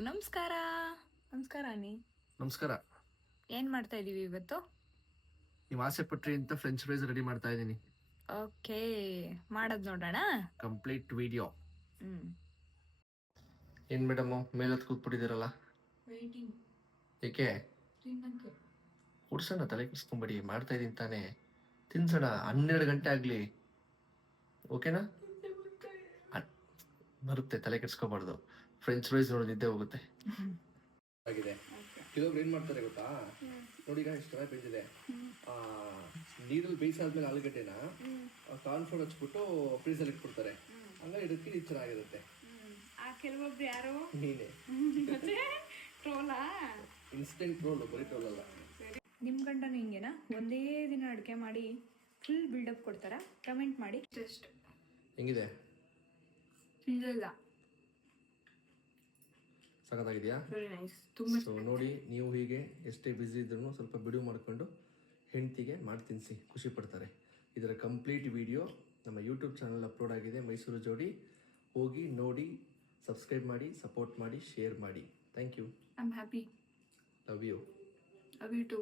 ಎಲ್ರಿಗೂ ನಮಸ್ಕಾರ. ನಮಸ್ಕಾರ ನೀ ನಮಸ್ಕಾರ. ಏನ್ ಮಾಡ್ತಾ ಇದೀವಿ ಇವತ್ತು? ನೀವು ಆಸೆ ಪಟ್ರಿ ಅಂತ ಫ್ರೆಂಚ್ ಫ್ರೈಸ್ ರೆಡಿ ಮಾಡ್ತಾ ಇದ್ದೀನಿ ಓಕೆ ಮಾಡೋದ್ ನೋಡೋಣ? Complete video hmm. ಏನ್ ಮೇಡಮ್ ಮೇಲತ್ ಕೂತ್ಬಿಟ್ಟಿದ್ದೀರಲ್ಲ? ವೇಟಿಂಗ್ ಏಕೆ? ತಿನ್ನಕ್ಕೆ. ಕುಡ್ಸೋಣ ತಲೆ ಕೆಡಿಸ್ಕೊಂಬೇಡಿ ಮಾಡ್ತಾ ಇದೀನಿ ತಾನೇ. ತಿನ್ಸೋಣ ಹನ್ನೆರಡು ಗಂಟೆ ಆಗ್ಲಿ. ಓಕೆನಾ? ಬರುತ್ತೆ ತಲೆ ಕೆಡ್ಸ್ಕೊಬಾರ್ದು. ಫ್ರೆಂಚ್ ಫ್ರೈಸ್ ನೋಡಿ ನಿದ್ದೆ ಹೋಗುತ್ತೆ. ಆಗಿದೆ. ಕೆಲವ್ರು ಏನ್ ಮಾಡ್ತಾರೆ ಗೊತ್ತಾ? ನೋಡಿ ಈಗ ಎಷ್ಟು ಚೆನ್ನಾಗಿ ಬೆಳೆದಿದೆ. ನೀರಲ್ಲಿ ಬೇಯಿಸಾದ್ಮೇಲೆ ಆಲೂಗಡ್ಡೆನ ಕಾರ್ನ್ ಫ್ಲೋರ್ ಹಚ್ಬಿಟ್ಟು ಫ್ರೀಸಲ್ಲಿ ಇಟ್ಬಿಡ್ತಾರೆ. ಹಂಗಾಗಿ ಇದಕ್ಕೆ ಇದು ಚೆನ್ನಾಗಿರುತ್ತೆ. ಆ ಕೆಲವೊಬ್ರು ಯಾರು? ನೀನೆ. ಟ್ರೋಲಾ ಇನ್ಸ್ಟೆಂಟ್ ಟ್ರೋಲ್ ಬರೀ ಟ್ರೋಲ್ ಅಲ್ಲ. ನಿಮ್ ಗಂಡನ ಹಿಂಗೇನಾ? ಒಂದೇ ದಿನ ಅಡುಗೆ ಮಾಡಿ ಫುಲ್ ಬಿಲ್ಡಪ್ ಕೊಡ್ತಾರ? ಕಮೆಂಟ್ ಮಾಡಿ. ಜಸ್ಟ್ ಹೆಂಗಿದೆ? ಇಲ್ಲ ಸಖತ್ತಾಗಿದೆಯಾ ವೆರಿ ನೈಸ್ ತುಂಬಾ ಸೊ ನೋಡಿ ನೀವು ಹೀಗೆ ಎಷ್ಟೇ ಬ್ಯುಸಿ ಇದ್ರೂ ಸ್ವಲ್ಪ ಬಿಡುವು ಮಾಡಿಕೊಂಡು ಹೆಂಡತಿಗೆ ಮಾಡಿ ತಿನ್ನಿಸಿ ಖುಷಿ ಪಡ್ತಾರೆ. ಇದರ ಕಂಪ್ಲೀಟ್ ವಿಡಿಯೋ ನಮ್ಮ ಯೂಟ್ಯೂಬ್ ಚಾನಲ್ ಅಪ್ಲೋಡ್ ಆಗಿದೆ. ಮೈಸೂರು ಜೋಡಿ. ಹೋಗಿ ನೋಡಿ ಸಬ್ಸ್ಕ್ರೈಬ್ ಮಾಡಿ ಸಪೋರ್ಟ್ ಮಾಡಿ ಶೇರ್ ಮಾಡಿ. Thank you I am happy love you love you too